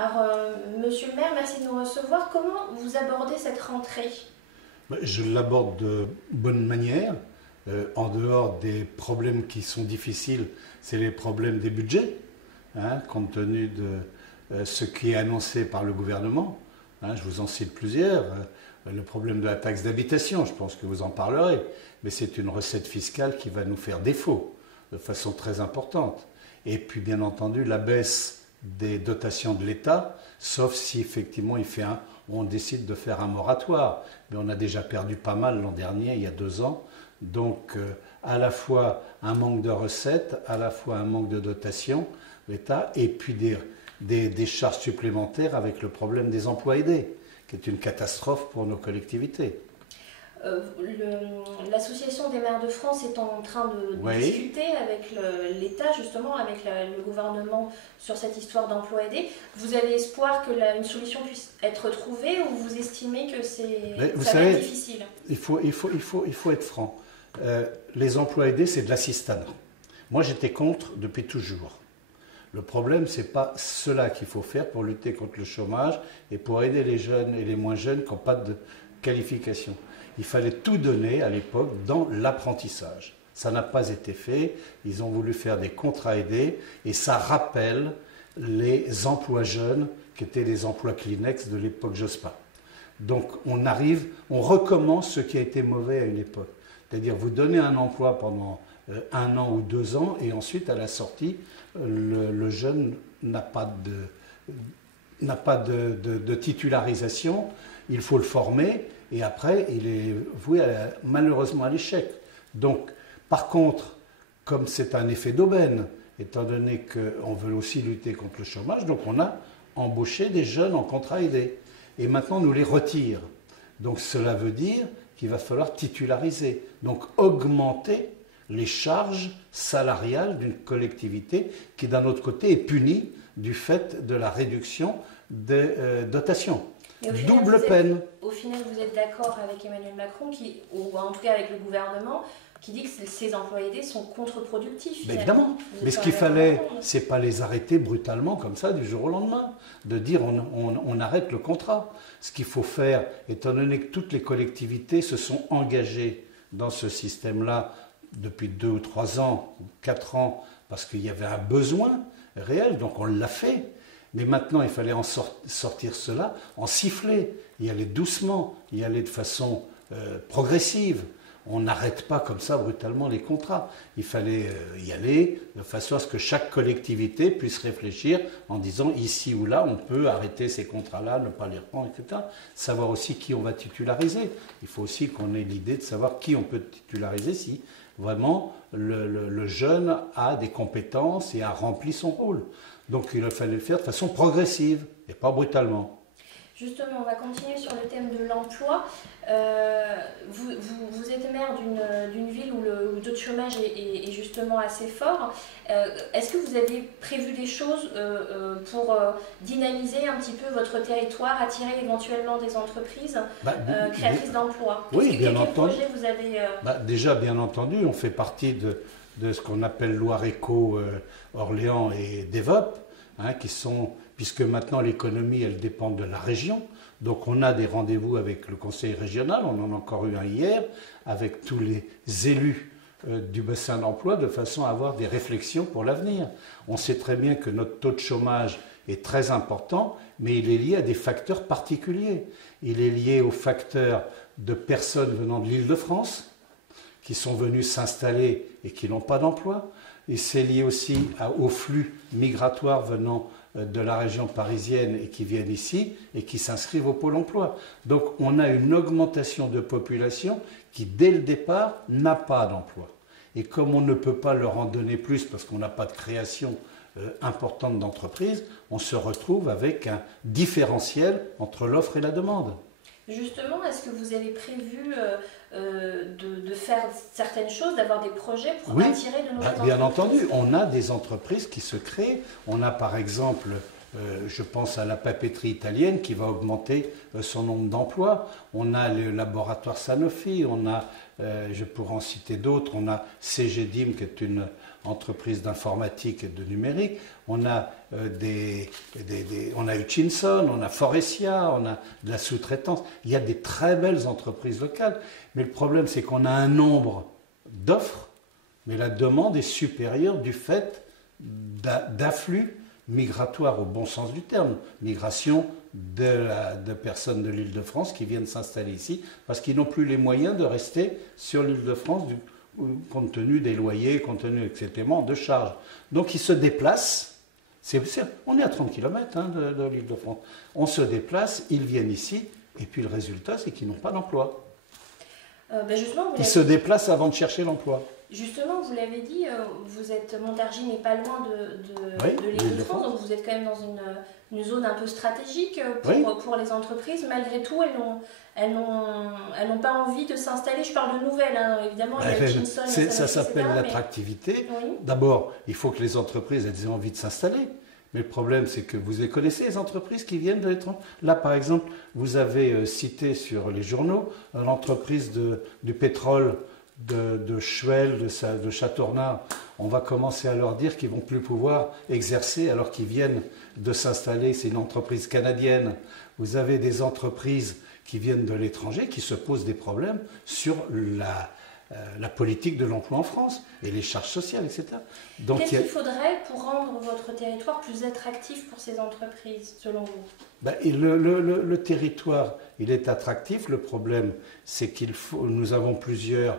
Alors, Monsieur le maire, merci de nous recevoir. Comment vous abordez cette rentrée? Je l'aborde de bonne manière. En dehors des problèmes qui sont difficiles, c'est les problèmes des budgets, compte tenu de ce qui est annoncé par le gouvernement. Je vous en cite plusieurs. Le problème de la taxe d'habitation, je pense que vous en parlerez, mais c'est une recette fiscale qui va nous faire défaut de façon très importante. Et puis bien entendu la baisse des dotations de l'État, sauf si effectivement on décide de faire un moratoire. Mais on a déjà perdu pas mal l'an dernier, il y a 2 ans. Donc à la fois un manque de recettes, à la fois un manque de dotation, l'État, et puis des charges supplémentaires avec le problème des emplois aidés, qui est une catastrophe pour nos collectivités. L'association des maires de France est en train de discuter avec l'État, justement, avec le gouvernement sur cette histoire d'emploi aidé. Vous avez espoir qu'une solution puisse être trouvée ou vous estimez que ça va être difficile? Il faut être franc. Les emplois aidés, c'est de l'assistanat. Moi, j'étais contre depuis toujours. Le problème, ce n'est pas cela qu'il faut faire pour lutter contre le chômage et pour aider les jeunes et les moins jeunes qui n'ont pas de qualification. Il fallait tout donner à l'époque dans l'apprentissage. Ça n'a pas été fait. Ils ont voulu faire des contrats aidés et ça rappelle les emplois jeunes qui étaient les emplois Kleenex de l'époque Jospin. Donc on recommence ce qui a été mauvais à une époque. C'est-à-dire vous donnez un emploi pendant 1 an ou 2 ans et ensuite à la sortie, le jeune n'a pas de titularisation, il faut le former et après il est voué malheureusement à l'échec. Donc par contre, comme c'est un effet d'aubaine, étant donné qu'on veut aussi lutter contre le chômage, donc on a embauché des jeunes en contrat aidé et maintenant on nous les retire. Donc cela veut dire qu'il va falloir titulariser, donc augmenter les charges salariales d'une collectivité qui, d'un autre côté, est punie du fait de la réduction des dotations. Double peine. Au final, vous êtes d'accord avec Emmanuel Macron, ou en tout cas avec le gouvernement, qui dit que ces emplois aidés sont contre-productifs. Évidemment. Mais ce qu'il fallait, ce n'est pas les arrêter brutalement comme ça du jour au lendemain, de dire on arrête le contrat. Ce qu'il faut faire, étant donné que toutes les collectivités se sont engagées dans ce système-là depuis 2 ou 3 ans, ou 4 ans, parce qu'il y avait un besoin réel, donc on l'a fait. Mais maintenant, il fallait en sortir cela, en siffler, y aller doucement, y aller de façon progressive. On n'arrête pas comme ça brutalement les contrats. Il fallait y aller de façon à ce que chaque collectivité puisse réfléchir en disant ici ou là, on peut arrêter ces contrats-là, ne pas les reprendre, etc. Savoir aussi qui on va titulariser. Il faut aussi qu'on ait l'idée de savoir qui on peut titulariser si vraiment le jeune a des compétences et a rempli son rôle. Donc il fallait le faire de façon progressive et pas brutalement. Justement, on va continuer sur le thème de l'emploi. Vous êtes maire d'une ville où le taux de chômage est justement assez fort. Est-ce que vous avez prévu des choses pour dynamiser un petit peu votre territoire, attirer éventuellement des entreprises créatrices d'emplois? Oui, bien entendu. Quels projets vous avez Déjà, bien entendu, on fait partie de ce qu'on appelle Loireco, Orléans et Dévop, puisque maintenant l'économie, elle dépend de la région. Donc on a des rendez-vous avec le conseil régional, on en a encore eu un hier, avec tous les élus du bassin d'emploi, de façon à avoir des réflexions pour l'avenir. On sait très bien que notre taux de chômage est très important, mais il est lié à des facteurs particuliers. Il est lié aux facteurs de personnes venant de l'Île-de-France, qui sont venus s'installer et qui n'ont pas d'emploi. Et c'est lié aussi aux flux migratoires venant de la région parisienne et qui viennent ici et qui s'inscrivent au Pôle emploi. Donc on a une augmentation de population qui, dès le départ, n'a pas d'emploi. Et comme on ne peut pas leur en donner plus parce qu'on n'a pas de création importante d'entreprises, on se retrouve avec un différentiel entre l'offre et la demande. Justement, est-ce que vous avez prévu de faire certaines choses, d'avoir des projets pour attirer de nouvelles entreprises? Bien entendu, on a des entreprises qui se créent. On a par exemple, je pense à la papeterie italienne qui va augmenter son nombre d'emplois. On a le laboratoire Sanofi, on a, je pourrais en citer d'autres, on a CGDIM qui est une entreprise d'informatique et de numérique. On a on a Hutchinson, on a Forestia, on a de la sous-traitance. Il y a des très belles entreprises locales. Mais le problème, c'est qu'on a un nombre d'offres, mais la demande est supérieure du fait d'afflux migratoires au bon sens du terme. Migration de personnes de l'Île-de-France qui viennent s'installer ici parce qu'ils n'ont plus les moyens de rester sur l'Île-de-France compte tenu des loyers, compte tenu des paiements de charges. Donc ils se déplacent. On est à 30 km de l'Île-de-France. On se déplace, ils viennent ici, et puis le résultat, c'est qu'ils n'ont pas d'emploi. Ils se déplacent avant de chercher l'emploi. Justement, vous l'avez dit, Montargis n'est pas loin de l'Île-de-France, donc vous êtes quand même dans une zone un peu stratégique pour les entreprises. Malgré tout, elles n'ont pas envie de s'installer. Je parle de nouvelles, évidemment. Ça s'appelle l'attractivité. Oui. D'abord, il faut que les entreprises aient envie de s'installer. Mais le problème, c'est que vous les connaissez, les entreprises qui viennent de l'étranger. Là, par exemple, vous avez cité sur les journaux l'entreprise du pétrole de Schwell, de Châteaurnat. On va commencer à leur dire qu'ils ne vont plus pouvoir exercer alors qu'ils viennent de s'installer. C'est une entreprise canadienne. Vous avez des entreprises qui viennent de l'étranger qui se posent des problèmes sur la politique de l'emploi en France et les charges sociales, etc. Qu'est-ce qu'il faudrait pour rendre votre territoire plus attractif pour ces entreprises, selon vous ? Le territoire, il est attractif. Le problème, c'est nous avons plusieurs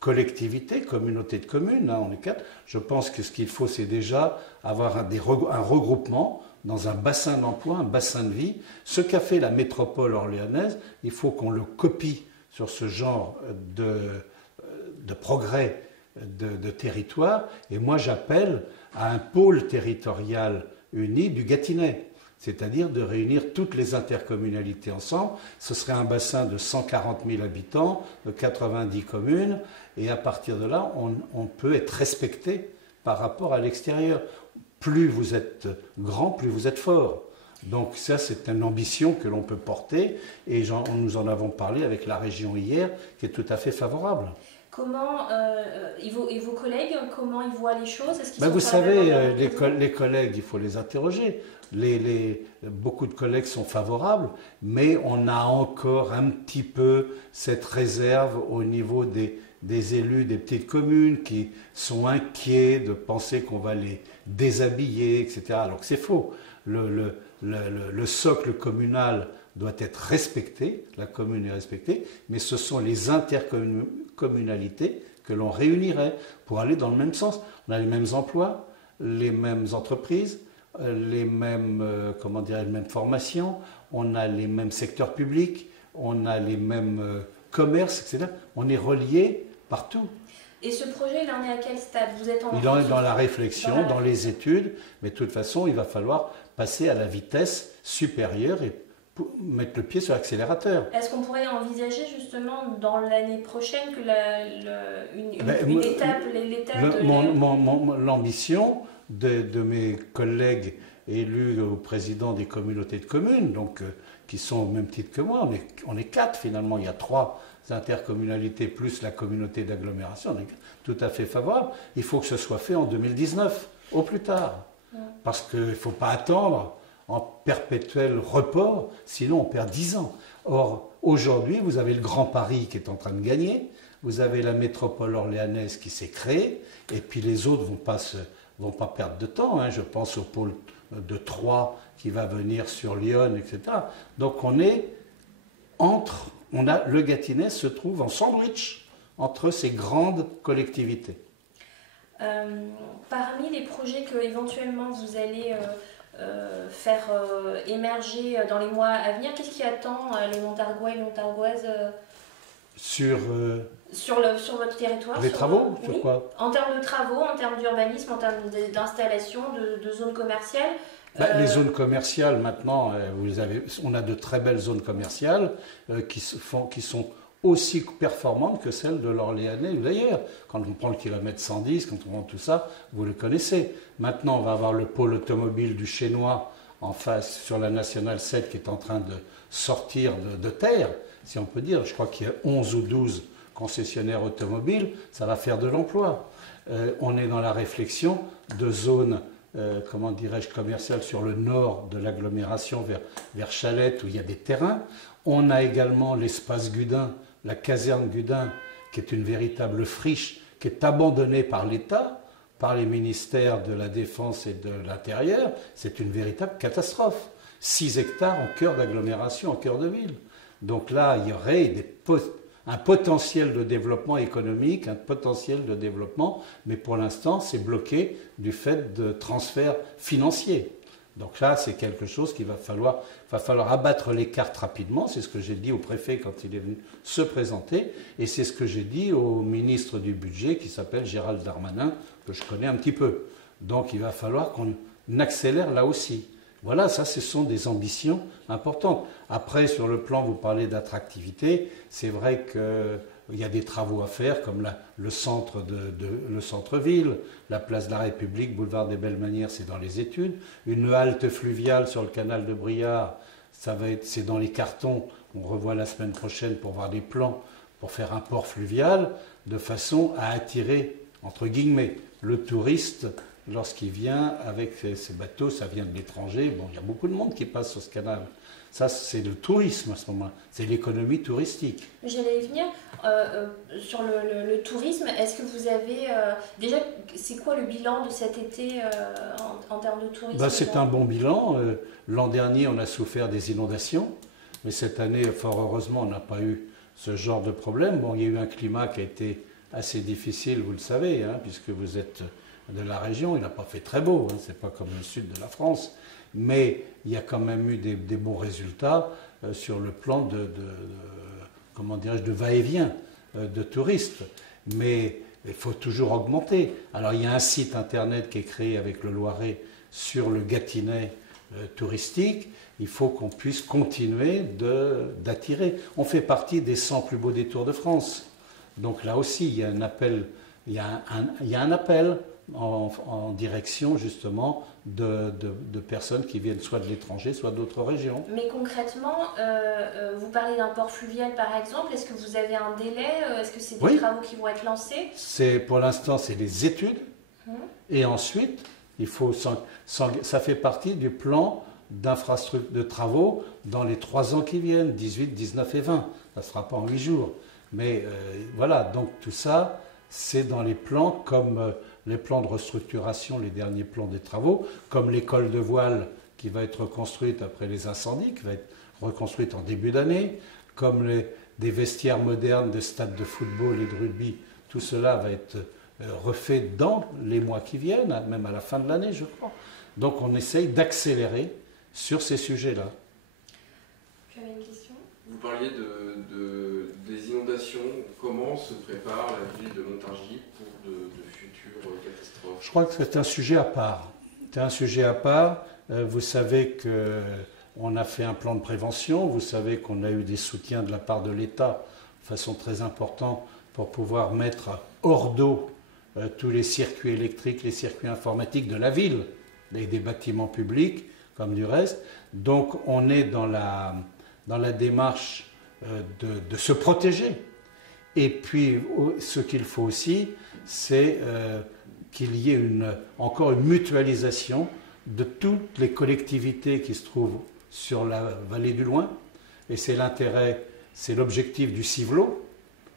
collectivités, communautés de communes, on est 4. Je pense que ce qu'il faut, c'est déjà avoir un regroupement dans un bassin d'emploi, un bassin de vie. Ce qu'a fait la métropole orléanaise, il faut qu'on le copie sur ce genre de progrès de territoire. Et moi, j'appelle à un pôle territorial uni du Gâtinais, c'est-à-dire de réunir toutes les intercommunalités ensemble. Ce serait un bassin de 140 000 habitants, de 90 communes, et à partir de là, on peut être respecté par rapport à l'extérieur. Plus vous êtes grand, plus vous êtes fort. Donc ça, c'est une ambition que l'on peut porter, et nous en avons parlé avec la région hier, qui est tout à fait favorable. Comment, et vos collègues, comment ils voient les choses? Vous savez, les collègues, il faut les interroger. Beaucoup de collègues sont favorables, mais on a encore un petit peu cette réserve au niveau des élus des petites communes qui sont inquiets de penser qu'on va les déshabiller, etc. Alors que c'est faux. Le socle communal doit être respecté, la commune est respectée, mais ce sont les intercommunalités que l'on réunirait pour aller dans le même sens. On a les mêmes emplois, les mêmes entreprises, les mêmes formations, on a les mêmes secteurs publics, on a les mêmes commerces, etc. On est reliés partout. Et ce projet, il en est à quel stade? Vous êtes Il en est dans la réflexion, dans les études, mais de toute façon, il va falloir passer à la vitesse supérieure et mettre le pied sur l'accélérateur. Est-ce qu'on pourrait envisager justement dans l'année prochaine que l'étape l'ambition de mes collègues élus au président des communautés de communes, donc qui sont au même titre que moi, on est 4 finalement, il y a 3 intercommunalités plus la communauté d'agglomération, on est tout à fait favorable. Il faut que ce soit fait en 2019, au plus tard, parce qu'il ne faut pas attendre en perpétuel report, sinon on perd 10 ans. Or, aujourd'hui, vous avez le Grand Paris qui est en train de gagner, vous avez la métropole orléanaise qui s'est créée, et puis les autres vont pas perdre de temps. Je pense au pôle de Troyes qui va venir sur Lyon, etc. Donc le Gâtinais se trouve en sandwich entre ces grandes collectivités. Parmi les projets que éventuellement vous allez faire émerger dans les mois à venir, qu'est-ce qui attend les Montargois et les Montargoises sur votre territoire? Les travaux? Oui, quoi? En termes de travaux, en termes d'urbanisme, en termes d'installation, de zones commerciales. Les zones commerciales, maintenant, on a de très belles zones commerciales qui sont aussi performantes que celles de l'Orléanais ou d'ailleurs. Quand on prend le kilomètre 110, quand on prend tout ça, vous le connaissez. Maintenant, on va avoir le pôle automobile du Chénois en face sur la Nationale 7 qui est en train de sortir de terre, si on peut dire. Je crois qu'il y a 11 ou 12 concessionnaires automobiles, ça va faire de l'emploi. On est dans la réflexion de zones comment dirais-je, commercial sur le nord de l'agglomération vers Chalette où il y a des terrains. On a également l'espace Gudin, la caserne Gudin, qui est une véritable friche, qui est abandonnée par l'État, par les ministères de la Défense et de l'Intérieur. C'est une véritable catastrophe. 6 hectares en cœur d'agglomération, en cœur de ville. Donc là, il y aurait un potentiel de développement économique, un potentiel de développement, mais pour l'instant, c'est bloqué du fait de transferts financiers. Donc là, c'est quelque chose qu'il va falloir abattre les cartes rapidement. C'est ce que j'ai dit au préfet quand il est venu se présenter. Et c'est ce que j'ai dit au ministre du Budget qui s'appelle Gérald Darmanin, que je connais un petit peu. Donc il va falloir qu'on accélère là aussi. Voilà, ça, ce sont des ambitions importantes. Après, sur le plan, vous parlez d'attractivité. C'est vrai qu'il y a des travaux à faire, comme le centre-ville, la place de la République, boulevard des Belles Manières, c'est dans les études. Une halte fluviale sur le canal de Briard, c'est dans les cartons. On revoit la semaine prochaine pour voir des plans pour faire un port fluvial, de façon à attirer, entre guillemets, le touriste. Lorsqu'il vient avec ces bateaux, ça vient de l'étranger. Bon, il y a beaucoup de monde qui passe sur ce canal. Ça, c'est le tourisme à ce moment-là. C'est l'économie touristique. J'allais y venir. Sur le tourisme, est-ce que vous avez... déjà, c'est quoi le bilan de cet été en termes de tourisme? C'est un bon bilan. L'an dernier, on a souffert des inondations. Mais cette année, fort heureusement, on n'a pas eu ce genre de problème. Bon, il y a eu un climat qui a été assez difficile, vous le savez, hein, puisque vous êtes de la région. Il n'a pas fait très beau, hein, c'est pas comme le sud de la France, mais il y a quand même eu des bons résultats sur le plan comment dirais-je, de va-et-vient de touristes. Mais il faut toujours augmenter. Alors il y a un site internet qui est créé avec le Loiret sur le Gâtinais touristique. Il faut qu'on puisse continuer d'attirer. On fait partie des 100 plus beaux détours de France. Donc là aussi, il y a un appel, il y a un appel en direction justement de personnes qui viennent soit de l'étranger, soit d'autres régions. Mais concrètement, vous parlez d'un port fluvial par exemple, est-ce que vous avez un délai? Est-ce que c'est des travaux qui vont être lancés? Pour l'instant, c'est des études. Et ensuite, ça fait partie du plan d'infrastructure de travaux dans les 3 ans qui viennent, 18, 19 et 20. Ça ne sera pas en 8 jours. Mais voilà, donc tout ça, c'est dans les plans comme les plans de restructuration, les derniers plans des travaux, comme l'école de voile qui va être reconstruite après les incendies, qui va être reconstruite en début d'année, comme des vestiaires modernes de stades de football et de rugby. Tout cela va être refait dans les mois qui viennent, même à la fin de l'année, je crois. Donc on essaye d'accélérer sur ces sujets-là. Tu avais une question? Vous parliez des inondations. Comment se prépare la ville de Montargis pour de futures catastrophes? Je crois que c'est un sujet à part. C'est un sujet à part. Vous savez qu'on a fait un plan de prévention. Vous savez qu'on a eu des soutiens de la part de l'État de façon très importante pour pouvoir mettre hors d'eau tous les circuits électriques, les circuits informatiques de la ville et des bâtiments publics comme du reste. Donc on est dans la démarche de se protéger. Et puis, ce qu'il faut aussi, c'est qu'il y ait encore une mutualisation de toutes les collectivités qui se trouvent sur la vallée du Loing. Et c'est l'objectif du CIVLO,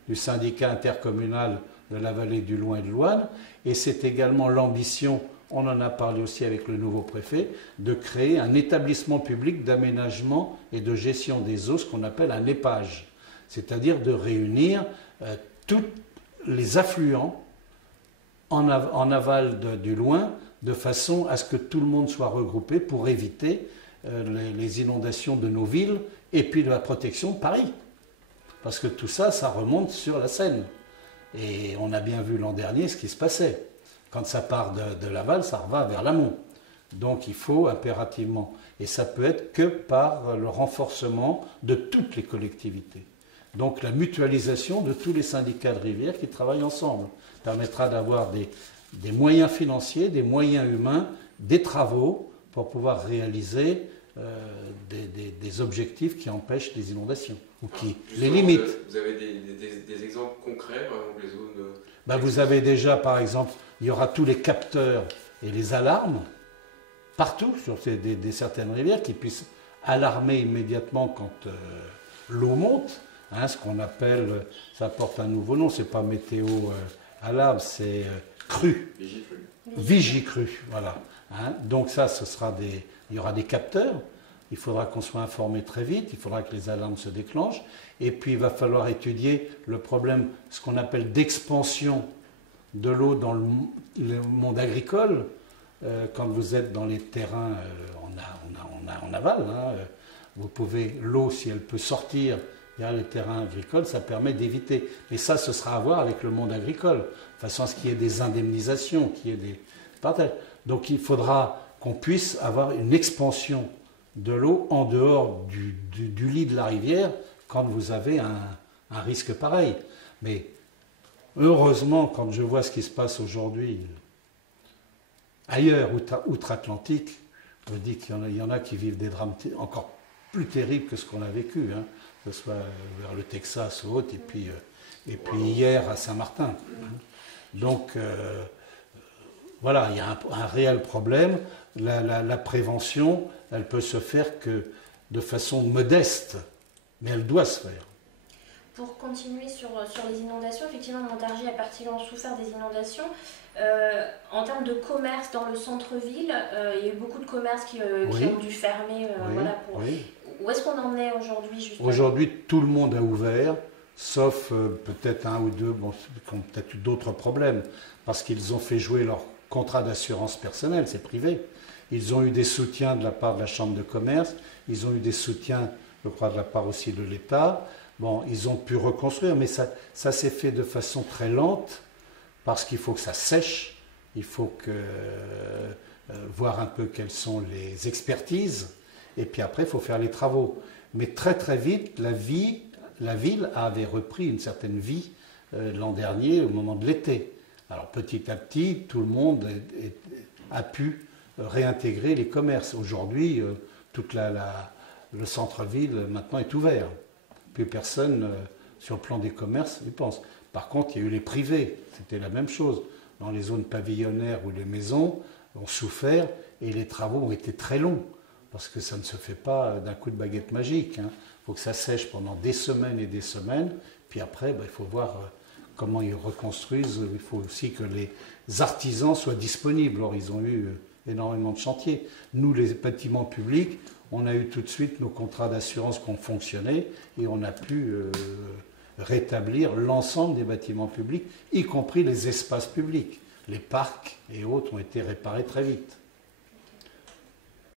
du syndicat intercommunal de la vallée du Loing et de Louane. Et c'est également l'ambition, on en a parlé aussi avec le nouveau préfet, de créer un établissement public d'aménagement et de gestion des eaux, ce qu'on appelle un EPAGE. C'est-à-dire de réunir tous les affluents en aval du Loing, de façon à ce que tout le monde soit regroupé pour éviter les inondations de nos villes et puis de la protection de Paris. Parce que tout ça, ça remonte sur la Seine. Et on a bien vu l'an dernier ce qui se passait. Quand ça part de l'aval, ça va vers l'amont. Donc il faut impérativement, et ça peut être que par le renforcement de toutes les collectivités. Donc la mutualisation de tous les syndicats de rivière qui travaillent ensemble permettra d'avoir des moyens financiers, des moyens humains, des travaux pour pouvoir réaliser des objectifs qui empêchent les inondations ou qui les limitent. Vous avez des exemples concrets, par exemple, les zones... Vous avez déjà, par exemple, il y aura tous les capteurs et les alarmes partout sur certaines rivières qui puissent alarmer immédiatement quand l'eau monte, hein, ce qu'on appelle, ça porte un nouveau nom, c'est pas météo alarme, c'est crue. Vigicrue, voilà. Hein, donc ça, il y aura des capteurs, il faudra qu'on soit informé très vite, il faudra que les alarmes se déclenchent, et puis il va falloir étudier le problème, ce qu'on appelle d'expansion de l'eau dans le monde agricole. Quand vous êtes dans les terrains en aval, hein, vous pouvez, l'eau, si elle peut sortir vers les terrains agricoles, ça permet d'éviter. Mais ça, ce sera à voir avec le monde agricole, de façon à ce qu'il y ait des indemnisations, qu'il y ait des partages. Donc il faudra qu'on puisse avoir une expansion de l'eau en dehors du lit de la rivière quand vous avez un risque pareil. Mais heureusement, quand je vois ce qui se passe aujourd'hui ailleurs, outre-Atlantique, je me dis qu'il y en a qui vivent des drames encore plus terribles que ce qu'on a vécu, hein, que ce soit vers le Texas ou autre, et puis hier à Saint-Martin. Donc voilà, il y a un réel problème. La prévention, elle peut se faire que de façon modeste, mais elle doit se faire. Pour continuer sur les inondations, effectivement, Montargis a particulièrement souffert des inondations. En termes de commerce dans le centre-ville, il y a eu beaucoup de commerces qui ont dû fermer. Où est-ce qu'on en est aujourd'hui, justement ? Aujourd'hui, tout le monde a ouvert, sauf peut-être un ou deux qui ont peut-être eu d'autres problèmes, parce qu'ils ont fait jouer leur contrat d'assurance personnelle, c'est privé. Ils ont eu des soutiens de la part de la Chambre de commerce, ils ont eu des soutiens, je crois, de la part aussi de l'État. Bon, ils ont pu reconstruire, mais ça s'est fait de façon très lente, parce qu'il faut que ça sèche, il faut voir un peu quelles sont les expertises, et puis après, il faut faire les travaux. Mais très très vite, la ville avait repris une certaine vie l'an dernier, au moment de l'été. Alors petit à petit, tout le monde a pu réintégrer les commerces. Aujourd'hui, tout le centre-ville maintenant est ouvert. Plus personne, sur le plan des commerces, y pense. Par contre, il y a eu les privés, c'était la même chose. Dans les zones pavillonnaires où les maisons ont souffert et les travaux ont été très longs, parce que ça ne se fait pas d'un coup de baguette magique. Il faut que ça sèche pendant des semaines et des semaines, puis après, il faut voir comment ils reconstruisent. Il faut aussi que les artisans soient disponibles. Or, ils ont eu énormément de chantiers. Nous, les bâtiments publics, on a eu tout de suite nos contrats d'assurance qui ont fonctionné et on a pu rétablir l'ensemble des bâtiments publics, y compris les espaces publics. Les parcs et autres ont été réparés très vite.